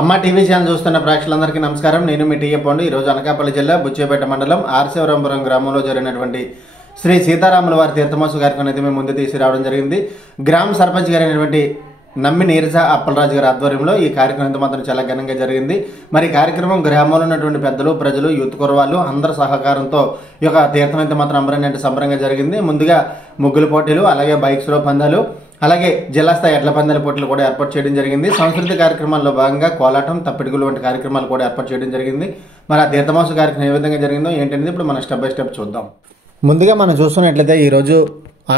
అమ్మ TV channel చూస్తున్న ప్రేక్షకులందరికీ నమస్కారం. నేను మీ టీఏ పండు. ఈరోజు అనకాపల్లి జిల్లా బుచ్చేపేట మండలం ఆర్శివరంపురం గ్రామంలో జరిగినటువంటి శ్రీ సీతారాముల వారి తీర్థమోత్సవ కార్యక్రమం అయితే మేము ముందు తీసుకురావడం జరిగింది. గ్రామ సర్పంచ్ గారైనటువంటి నమ్మి నీరజ అప్పలరాజు గారి ఆధ్వర్యంలో ఈ కార్యక్రమం మాత్రం చాలా ఘనంగా జరిగింది. మరి కార్యక్రమం గ్రామంలో ఉన్నటువంటి పెద్దలు, ప్రజలు, యూత్ కుర్రవాళ్ళు అందరి సహకారంతో ఈ యొక్క తీర్థం అయితే మాత్రం అంబరంగా సంబరంగా జరిగింది. ముందుగా ముగ్గుల పోటీలు, అలాగే బైక్స్లో పందాలు, అలాగే జిల్లా స్థాయి ఎడ్ల పందాల పోటీలు కూడా ఏర్పాటు చేయడం జరిగింది. సాంస్కృతిక కార్యక్రమాల్లో భాగంగా కోలాటం, తప్పిడిగులు వంటి కార్యక్రమాలు కూడా ఏర్పాటు చేయడం జరిగింది. మరి ఆ తీర్థమోత్సవ కార్యక్రమం ఏ విధంగా జరిగిందో ఏంటనేది ఇప్పుడు మనం స్టెప్ బై స్టెప్ చూద్దాం. ముందుగా మనం చూస్తున్నట్లయితే ఈరోజు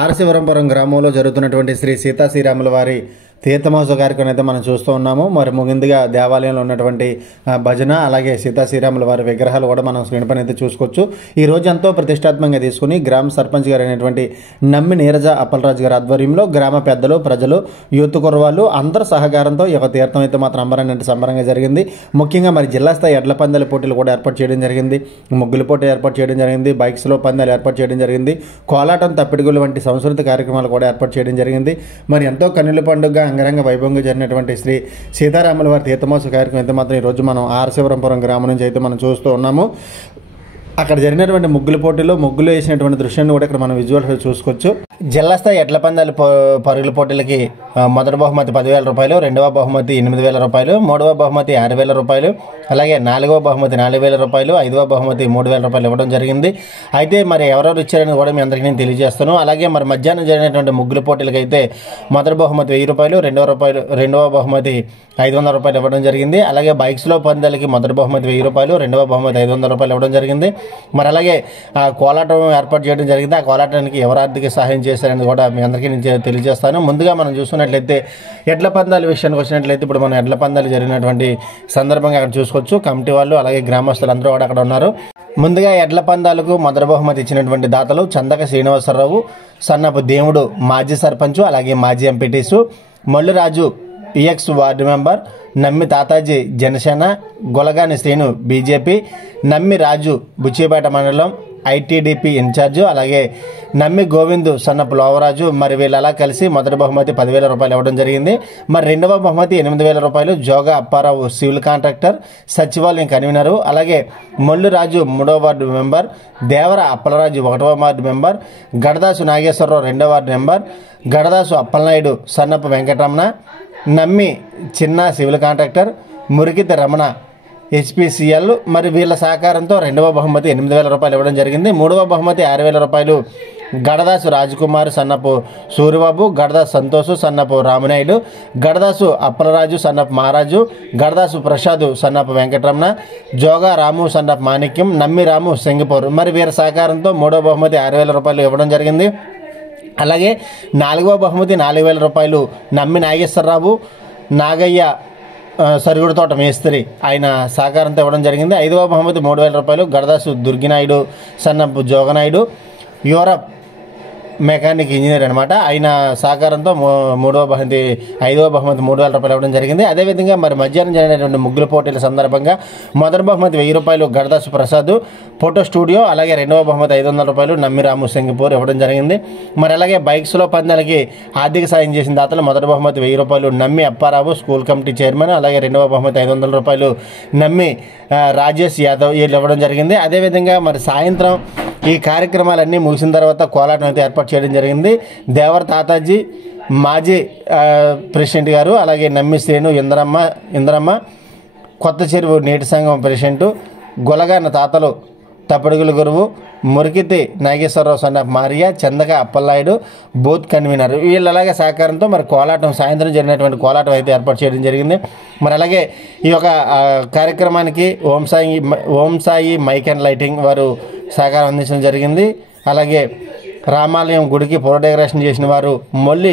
ఆర్శివరంపురం గ్రామంలో జరుగుతున్నటువంటి శ్రీ శ్రీరాముల వారి తీర్థమోత్సవ కార్యక్రమం అయితే మనం చూస్తూ ఉన్నాము. మరి ముందుగా దేవాలయంలో ఉన్నటువంటి భజన, అలాగే శ్రీరాముల వారి విగ్రహాలు కూడా మనం స్క్రీన్ పైన అయితే చూసుకోవచ్చు. ఈ రోజు ఎంతో ప్రతిష్టాత్మకంగా తీసుకుని గ్రామ సర్పంచ్ గారు అయినటువంటి నమ్మి నీరజ అప్పలరాజు గారి ఆధ్వర్యంలో గ్రామ పెద్దలు, ప్రజలు, యూత్ కుర్రవాళ్ళు అందరి సహకారంతో ఈ యొక్క తీర్థం అయితే మాత్రం సంబరంగా జరిగింది. ముఖ్యంగా మరి జిల్లా స్థాయి ఎడ్ల పందాల పోటీలు కూడా ఏర్పాటు చేయడం జరిగింది. ముగ్గుల పోటీ ఏర్పాటు చేయడం జరిగింది. బైక్స్లో పందాలు ఏర్పాటు చేయడం జరిగింది. కోలాటం, తప్పిడిగులు వంటి సాంస్కృతిక కార్యక్రమాలు కూడా ఏర్పాటు చేయడం జరిగింది. మరి ఎంతో కన్నుల పండుగ అంగరంగ వైభవంగా జరిగినటువంటి శ్రీ సీతారాముల వారి తీర్థమోత్సవ కార్యక్రమం అయితే మాత్రం ఈరోజు మనం ఆర్శివరంపురం గ్రామం నుంచి అయితే మనం చూస్తూ ఉన్నాము. అక్కడ జరిగినటువంటి ముగ్గుల పోటీలో ముగ్గులు వేసినటువంటి దృశ్యాన్ని కూడా ఇక్కడ మనం విజువల్స్ చూసుకోవచ్చు. జిల్లా స్థాయి ఎడ్ల పందాల పరుగుల పోటీలకి మొదటి బహుమతి 10,000 రూపాయలు, రెండవ బహుమతి 8,000 రూపాయలు, మూడవ బహుమతి 6,000 రూపాయలు, అలాగే నాలుగవ బహుమతి 4,000 రూపాయలు, ఐదవ బహుమతి 3,000 రూపాయలు ఇవ్వడం జరిగింది. అయితే మరి ఎవరెవరు ఇచ్చారని కూడా మీ అందరికీ నేను తెలియజేస్తాను. అలాగే మరి మధ్యాహ్నం జరిగినటువంటి ముగ్గుల పోటీలకి అయితే మొదటి బహుమతి 1,000 రూపాయలు, రెండవ బహుమతి 500 రూపాయలు ఇవ్వడం జరిగింది. అలాగే బైక్స్లో పందాలకి మొదటి బహుమతి 1,000 రూపాయలు, రెండవ బహుమతి 500 రూపాయలు ఇవ్వడం జరిగింది. మరి అలాగే కోలాటం ఏర్పాటు చేయడం జరిగింది. ఆ కోలాటానికి ఎవరు ఆర్థిక సహాయం చేశారని కూడా మీ అందరికీ నేను తెలియజేస్తాను. ముందుగా మనం చూసుకున్నట్లయితే ఎడ్ల పందాల విషయానికి వచ్చినట్లయితే ఇప్పుడు మనం ఎడ్ల పందాలు జరిగినటువంటి సందర్భంగా అక్కడ చూసుకోవచ్చు. కమిటీ వాళ్ళు అలాగే గ్రామస్తులు అందరూ కూడా అక్కడ ఉన్నారు. ముందుగా ఎడ్ల పందాలకు మొదటి బహుమతి ఇచ్చినటువంటి దాతలు చందక శ్రీనివాసరావు, సన్నపు దేవుడు మాజీ సర్పంచ్, అలాగే మాజీ ఎంపీటీసు, మల్లురాజు ఈఎక్స్ వార్డు మెంబర్, నమ్మి తాతాజీ జనసేన, గొలగాని శ్రీను బీజేపీ, నమ్మి రాజు బుచ్చిపేట మండలం ఐటీడీపీ ఇన్ఛార్జు, అలాగే నమ్మి గోవిందు సన్నపు లోవరాజు. మరి వీళ్ళు అలా కలిసి మొదటి బహుమతి 10,000 రూపాయలు ఇవ్వడం జరిగింది. మరి రెండవ బహుమతి 8,000 రూపాయలు జోగా అప్పారావు సివిల్ కాంట్రాక్టర్, సచివాలయం కన్వీనరు, అలాగే మల్లురాజు 3వ వార్డు మెంబర్, దేవర అప్పలరాజు 1వ వార్డు మెంబర్, గడదాసు నాగేశ్వరరావు 2వ వార్డు మెంబర్, గడదాసు అప్పలనాయుడు సన్నపు వెంకటరమణ, నమ్మి చిన్న సివిల్ కాంట్రాక్టర్, మురికిత రమణ హెచ్పిసిఎల్. మరి వీళ్ళ సహకారంతో రెండవ బహుమతి 8,000 రూపాయలు ఇవ్వడం జరిగింది. మూడవ బహుమతి 6,000 రూపాయలు గడదాసు రాజకుమార్ సన్నపు సూర్యబాబు, గడదాసు సంతోషు సన్నపు రామనాయుడు, గడదాసు అప్పలరాజు సన్నపు మహారాజు, గడదాసు ప్రసాద్ సన్నపు వెంకటరమణ, జోగా రాము సన్నపు మాణిక్యం, నమ్మి రాము సింగపూర్. మరి వీరి సహకారంతో మూడవ బహుమతి 6,000 రూపాయలు ఇవ్వడం జరిగింది. అలాగే నాలుగవ బహుమతి 4,000 రూపాయలు నమ్మి నాగేశ్వరరావు, నాగయ్య సరుగుడు తోట మేస్త్రి, ఆయన సహకారంతో ఇవ్వడం జరిగింది. ఐదవ బహుమతి 3,000 రూపాయలు గడదాసు దుర్గినాయుడు సన్నపు జోగనాయుడు, యూరప్ మెకానిక్ ఇంజనీర్ అనమాట, ఆయన సహకారంతో ఐదవ బహుమతి 3,000 రూపాయలు ఇవ్వడం జరిగింది. అదేవిధంగా మరి మధ్యాహ్నం జరిగినటువంటి ముగ్గుల పోటీల సందర్భంగా మొదటి బహుమతి 1,000 రూపాయలు గడదాసు ప్రసాద్ ఫోటో స్టూడియో, అలాగే రెండవ బహుమతి 500 రూపాయలు నమ్మిరాము సింగపూర్ ఇవ్వడం జరిగింది. మరి అలాగే బైక్స్లో పందాలకి ఆర్థిక సాయం చేసిన దాతలు మొదటి బహుమతి 1,000 రూపాయలు నమ్మి అప్పారావు స్కూల్ కమిటీ చైర్మన్, అలాగే రెండవ బహుమతి 500 రూపాయలు నమ్మి రాజేష్ యాదవ్ వీళ్ళు ఇవ్వడం జరిగింది. అదేవిధంగా మరి సాయంత్రం ఈ కార్యక్రమాలన్నీ ముగిసిన తర్వాత కోలాటం అయితే ఏర్పాటు చేయడం జరిగింది. దేవర తాతాజీ మాజీ ప్రెసిడెంట్ గారు, అలాగే నమ్మి శ్రేణు ఇంద్రమ్మ కొత్త చెరువు నీటి సంఘం president, గొలగాన Tatalu Tappadugula Guruvu, Murikiti Nageswararao Sannapu Mariya, Chandaka Appalanaidu booth convener, వీళ్ళు అలాగే సహకారంతో మరి కోలాటం సాయంత్రం జరిగినటువంటి కోలాటం అయితే ఏర్పాటు చేయడం జరిగింది. మరి అలాగే ఈ యొక్క కార్యక్రమానికి Om Sai mic and lighting వారు సహకారం అందించడం జరిగింది. అలాగే రామాలయం గుడికి పుర డెకరేషన్ చేసిన వారు మొల్లి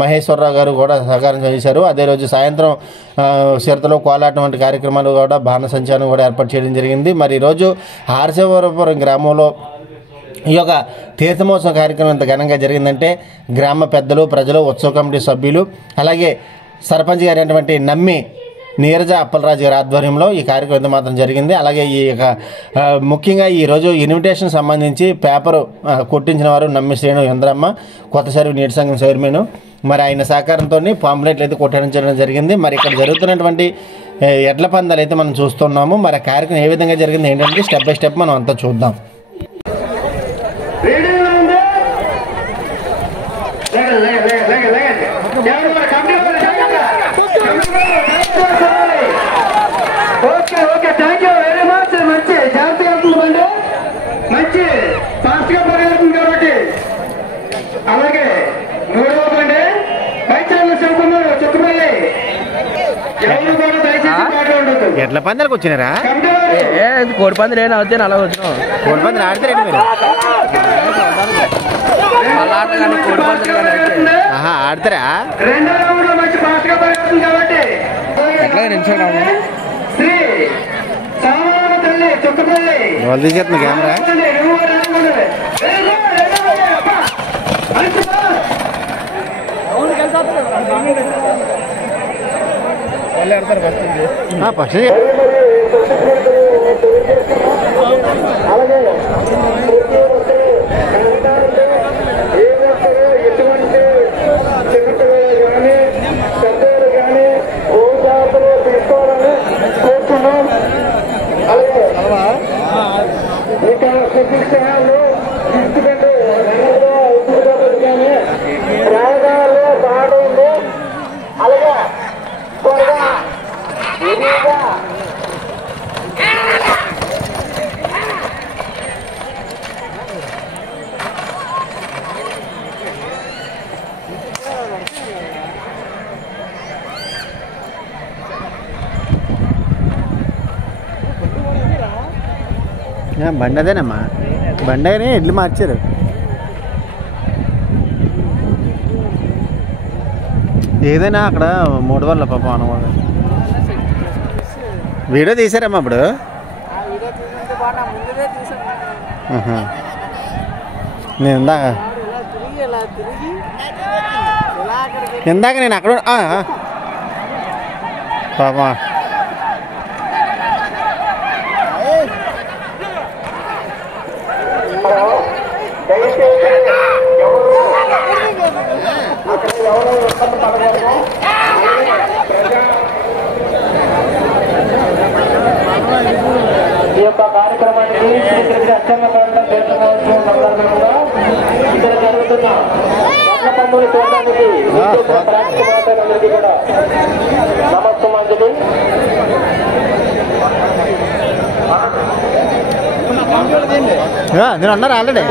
మహేశ్వరరావు గారు కూడా సహకారం చేశారు. అదే రోజు సాయంత్రం చిరతలో కోలాటం వంటి కార్యక్రమాలు కూడా బాణసంచారం కూడా ఏర్పాటు చేయడం జరిగింది. మరి ఈరోజు ఆర్శివరంపురం గ్రామంలో ఈ యొక్క తీర్థమోత్సవ కార్యక్రమం ఎంత ఘనంగా జరిగిందంటే గ్రామ పెద్దలు, ప్రజలు, ఉత్సవ కమిటీ సభ్యులు, అలాగే సర్పంచ్ గారు అయినటువంటి నమ్మి నీరజ అప్పలరాజు గారి ఆధ్వర్యంలో ఈ కార్యక్రమం మాత్రం జరిగింది. అలాగే ఈ ముఖ్యంగా ఈరోజు ఇన్విటేషన్ సంబంధించి పేపర్ కొట్టించిన వారు నమ్మి శ్రేణు ఇంద్రమ్మ, కొత్త చెరువు నీటి సంఘం చైర్మన్, మరి ఆయన సహకారంతో పాంప్లెట్లు అయితే కొట్టడం జరిగింది. మరి ఇక్కడ జరుగుతున్నటువంటి ఎడ్ల పందాలు అయితే మనం చూస్తున్నాము. మరి కార్యక్రమం ఏ విధంగా జరిగింది ఏంటంటే స్టెప్ బై స్టెప్ మనం అంతా చూద్దాం. అలాగే మూడవ బండి పైచాల శివకుమారు చుట్టుపల్లి. ఎడ్ల పందాలకు వచ్చినారా? కోడి పందులు ఏమైనా అవుతాయి అలా వచ్చినాం. కోడి పందాలు ఆడతారండి మీరు? ఆడతారా? వాళ్ళు తీసేస్తున్నా కెమెరా. ఫస్ట్ ఎటువంటి చిన్నపిల్లలు కానీ పెద్దలు కానీ ఓదార్పులు తీసుకోవాలని కోరుతున్నాం. అలాగే ఇక్కడ శిక్షణలు తీసుకుంటే కానీ రాగాలు పాడండి. అలాగే త్వరగా విధిగా బండి అదేనమ్మా, బండి అయినా ఎడ్లు మార్చారు. ఏదైనా అక్కడ 3 వల్ల పాపం అనమాట. వీడియో తీసారమ్మా ఇప్పుడు? నేను ఇందాక నేను అక్కడ పాపా ఈ యొక్క కార్యక్రమానికి అచ్చమ్మ సందర్భంగా ఇక్కడ జరుగుతున్న ఎడ్ల పందులు చూడడానికి ప్రేక్షకులందరికీ కూడా నమస్కారాంజలి. నేను అన్నారు ఆల్రెడీ.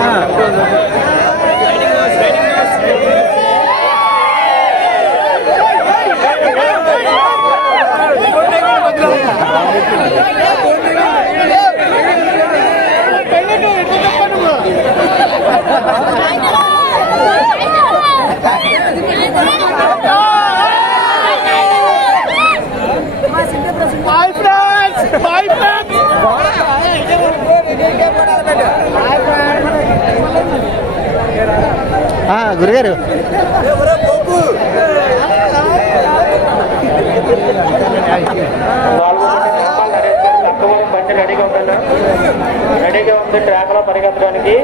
గురుగారు బండి రెడీగా ఉందన్నా, రెడీగా ఉంది ట్రాక్ లో పరిగెత్తడానికి.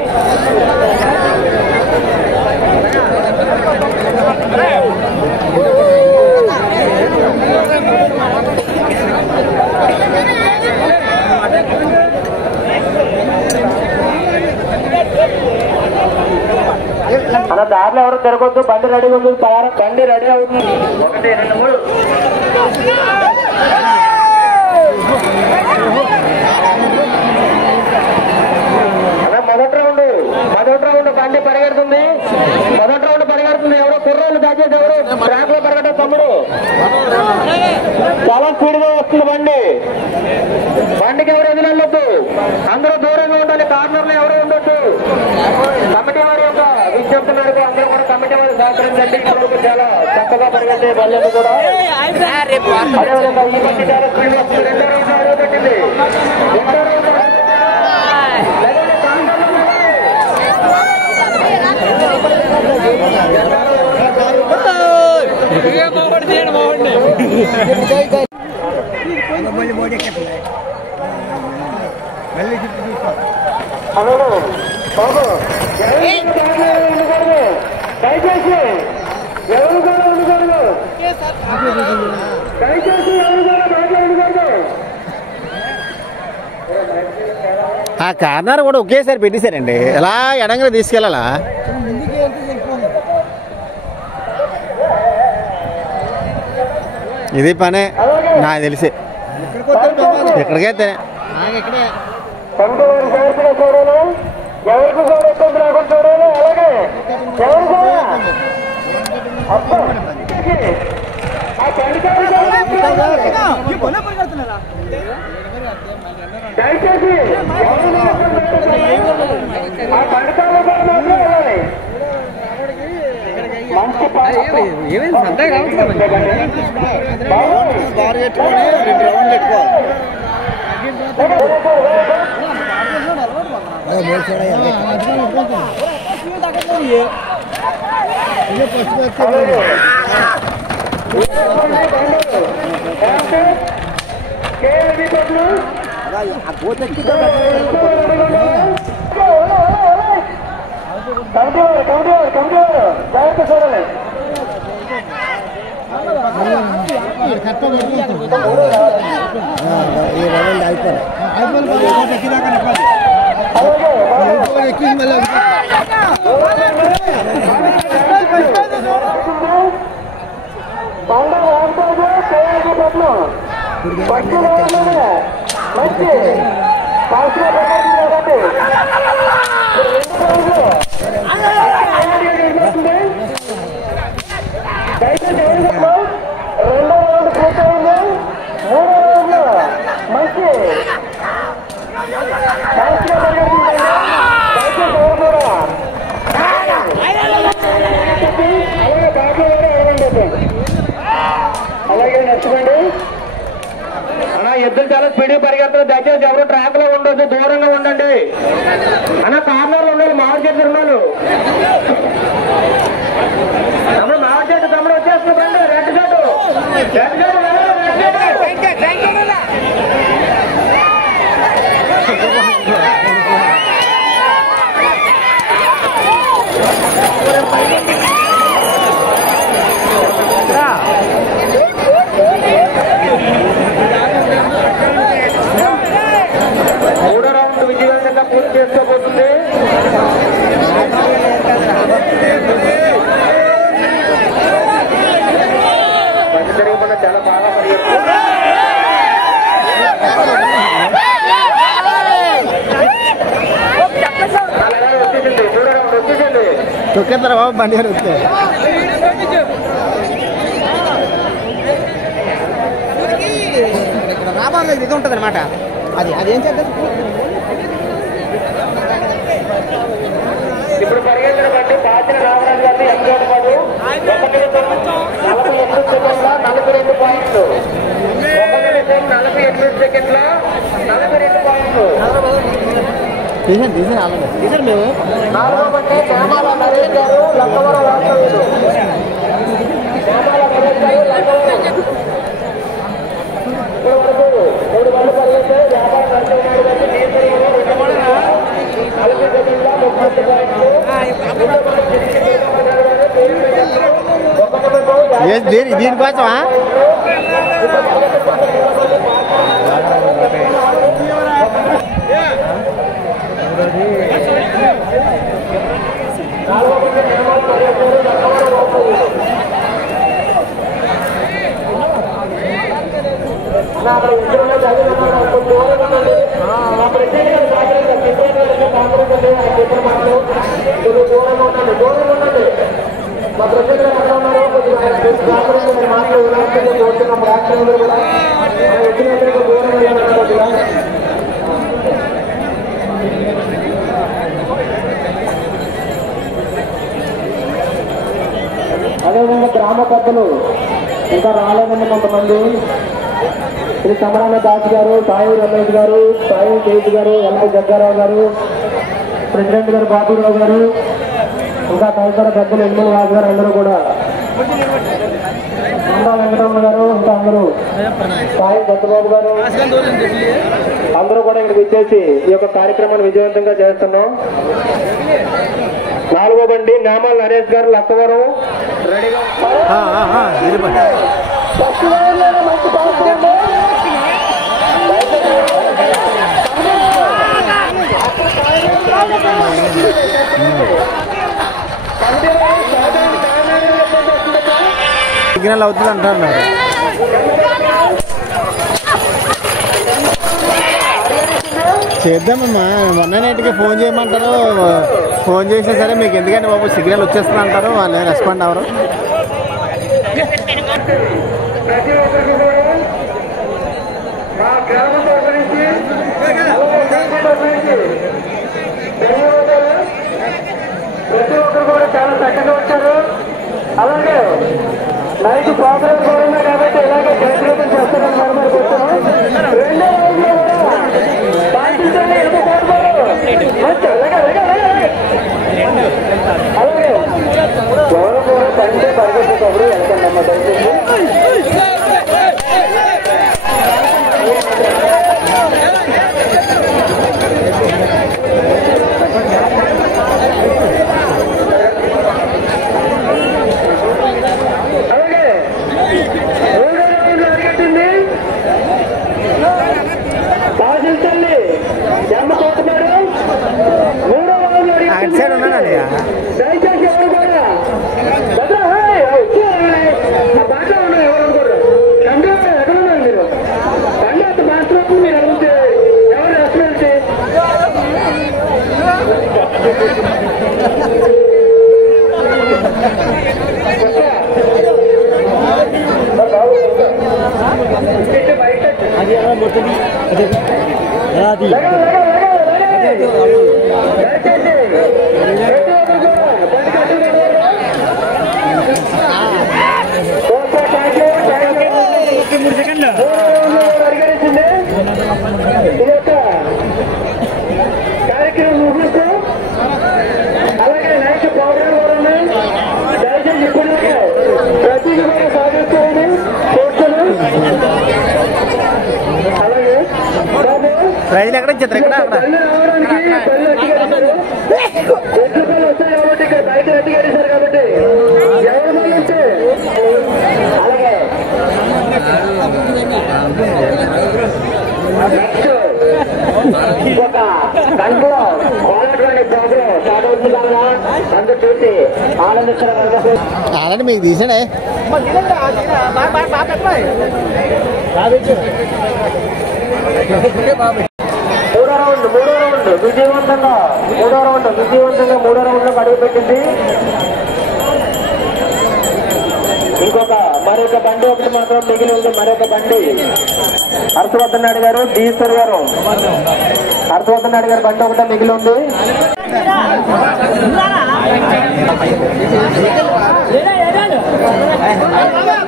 మన దారిలో ఎవరు తిరగొద్దు. బండి రెడీగా ఉంది, బండి రెడీ అవుతుంది. 1, 2, 3 మొదటి రౌండ్ బండి పరిగెడుతుంది. మొదటి రౌండ్ పరిగెడుతుంది. ఎవరో కుర్రోళ్ళు దాచేసి ఎవరు ట్రాక్ లో పరిగెట్టే తమ్ముడు చాలా స్పీడ్ గా వస్తుంది బండి. బండికి ఎవరు ఎదురెళ్ళొద్దు, అందరూ దూరంగా ఉండాలి. కార్నర్ లో ఎవరు ఉండొద్దు. కమిటీ వారి యొక్క విజ్ఞప్తి మేరకు అందరూ కూడా కమిటీ వారు సహకరించండి. ఇప్పుడు చాలా చక్కగా పరిగెత్తే బండ్లను కూడా అదేవిధంగా ఈ బండి చాలా స్పీడ్ వస్తుంది. 2వ రౌండ్ అడుగుపెట్టింది. 2వ రౌండ్ దయచేసి ఎవరు కూడా ఉండకూడదు. దయచేసి ఎవరు కూడా మాట్లాడకూడదు. ఆ కార్నర్ కూడా ఒకేసారి పెట్టేశారండి, ఎలా ఎడంగా తీసుకెళ్ళాలా. ఇది పనే నాకు తెలిసి ఎక్కడికైతే అలాగే నచ్చండి అన్నా. ఎద్దులు చాలా స్పీడ్ పరిగెత్తారు, దయచేసి ఎవరు ట్రాక్ లో ఉండొద్దు, దూరంగా ఉండండి అన్న. కార్నర్ లో ఉండాలి, మామిడి చెట్టు ఉన్నాను తమ్ముడు, మామిడి చెట్టు తమ్ముడు వచ్చేస్తుందండి. రెడ్ చెట్టు మూడో రౌండ్ విజయవంతంగా పూర్తి చేసుకోబోతుంది. మంచి తిరగకుండా చాలా బాగా వచ్చేసింది. మూడో రౌండ్ వచ్చేసింది. తొక్కేస్తారా బాబు బండి గారు వస్తే? రాబాలేదు, ఇది ఉంటుంది అనమాట. అదేం చేద్దాం ఇప్పుడు పరిగెత్తిన బట్టి పాచిన రావడానికి గారిని ఎంజోడు పడు 1 నిమిషం 48 సెకండ్ల 42 పాయింట్లు. 1 నిమిషం 48 సెకండ్ల 42 పాయింట్లు. తీసారు మేము. 4వ బండి శ్యామాల నరేష్ గారు, లక్కవరం వాస్తవ్యులు. శ్యామాల నరేష్ గారు, లక్కవరం. ఇప్పుడు వరకు 3 బండ్లు పరిగెత్తారు. వ్యాపారం నరసింహనాయుడు గారికి నీరు 40 సెకండ్ల 30 పాయింట్లు. దీనికోసమా? మా ప్రజలు ఎక్కడ ఉన్నారో కొద్దిగా మాటలు వినాల్సిందే కోరుతున్నాం. రాష్ట్రంలో కూడా వచ్చినట్టుగా దూరం వెళ్ళాలన్నా కొద్దిగా అదేవిధంగా గ్రామ పెద్దలు ఇంకా రాలేదని కొంతమంది శ్రీ సమరాన దాస్ గారు, సాయి రమేష్ గారు, సాయి తేజ్ గారు, ఎల్ఐ జగ్గారావు గారు, ప్రెసిడెంట్ గారు బాబురావు గారు, ఇంకా తదితర పెద్దలు ఎన్మల వాసు గారు అందరూ కూడా, అందా వెంకటరమణ గారు, ఇంకా అందరూ సాయి దత్తబాబు గారు అందరూ కూడా ఇక్కడికి వచ్చేసి ఈ యొక్క కార్యక్రమాన్ని విజయవంతంగా చేస్తున్నాం. 4వ బండి నామాల నరేష్ గారు, లక్కవరం రెడీగా. సిగ్నల్ అవుతుంది అంటున్నారు. చేద్దామమ్మా, మొన్న నైట్కి ఫోన్ చేయమంటారు, ఫోన్ చేసినా సరే మీకు ఎందుకంటే బాబు సిగ్నల్ వచ్చేస్తుంది అంటారు, వాళ్ళు రెస్పాండ్ అవ్వరు. ప్రతి ఒక్కరికి కూడా మా గ్రామం గురించి ధన్యవాదాలు. ప్రతి ఒక్కరు కూడా చాలా చక్కగా వచ్చారు. అలాగే నైట్ ప్రోగ్రామ్ కూడా ఉంది కాబట్టి ఇలాగే జయప్రదం చేస్తారని మనకు వచ్చాము. రెండో రోజులో కూడా పాటించాలి అలాగే ఎవరు కూడా తండ్రి పరిగెత్తేటప్పుడు వెళ్తానమ్మా దయచేసి. అలాగే మూడో రౌండ్లో అడిగట్టింది పాటించండి ఎమ్మ కొట్టున్నారు. మూడో రౌండ్లో అడిగట్టింది దయచేసి ఎవరు కూడా మా బాటలో ఉన్నాయి ఎవరు అనుకోరు. తండ్రి ఎక్కడ ఉన్నారు మీరు? తండ్రి అంత మాత్రం మీరు అడిగితే ఎవరు రెస్పాన్సి పరిగణించింది ఈ యొక్క కార్యక్రమం ముగిస్తూ అలాగే నైట్ ప్రోగ్రామ్ కూడా ఉన్నాయి. దయచేసి ఇప్పటికే ప్రతి కూడా సాధిస్తుంది కూర్చొని. అలాగే ప్రైజ్లు ఎక్కడ ఇచ్చారు? ఎక్కడ తల్లి రావడానికి తల్లి అట్టిగడిశారు. ఎట్లు పళ్ళు వస్తాయి కాబట్టి ఇక్కడ బయట అట్టిగడిశారు కాబట్టి ఎవరు మళ్ళీ అలాగే ఇంకొక గంటలో కోనటువంటి ప్రోగ్రాం స్టార్ట్ అవుతుంది కదా, అందరూ చూసి ఆనందిస్తారు. అలాంటి మీకు తీసాడే మూడో రౌండ్ విజయవంతంగా మూడో రౌండ్ అడుగు పెట్టింది. ఇంకొక మరొక బండి ఒకటి మాత్రం మిగిలి ఉంది. మరొక బండి హర్షవర్ధన్ నాయుడు గారు, డీసర్ గారు హర్షవర్ధన్ నాయుడు గారు బండి ఒకటే మిగిలి ఉంది.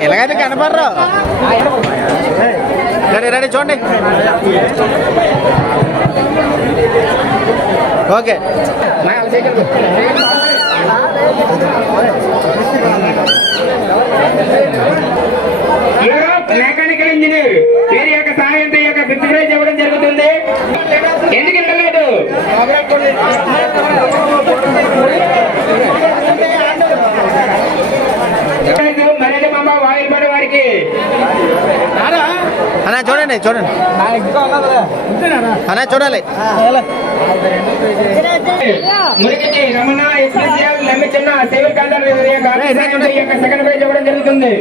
ఎలాగైతే కనపడరు. రెడీ చూడండి. ఓకే మెకానికల్ ఇంజనీర్ వీరి యొక్క సహాయంతో ఈ యొక్క ఫిఫ్త్ ప్రైజ్ ఇవ్వడం జరుగుతుంది. ఎందుకు ఇవ్వలేదు? మరేది మామ వాయిల్పడే వారికి అన్నా చూడండి అన్నా చూడాలి. మురికి రమణ ఎస్ఎస్ఎల్ లమ్మిచిన్న సివిల్ కండర్ ఈ యొక్క సెకండ్ ప్రైజ్ ఇవ్వడం జరుగుతుంది.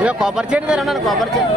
ఇక కొబ్బరి చెట్టు దగ్గర ఉన్నాను కొబ్బరి చెట్టు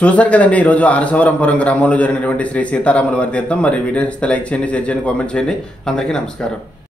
చూసారు కదండి ఈరోజు ఆర్సవరంపురం గ్రామంలో జరిగినటువంటి శ్రీ సీతారాముల వారి తీర్థం. మరి వీడియోస్ లైక్ చేయండి, షేర్ చేయండి, కామెంట్ చేయండి. అందరికీ నమస్కారం.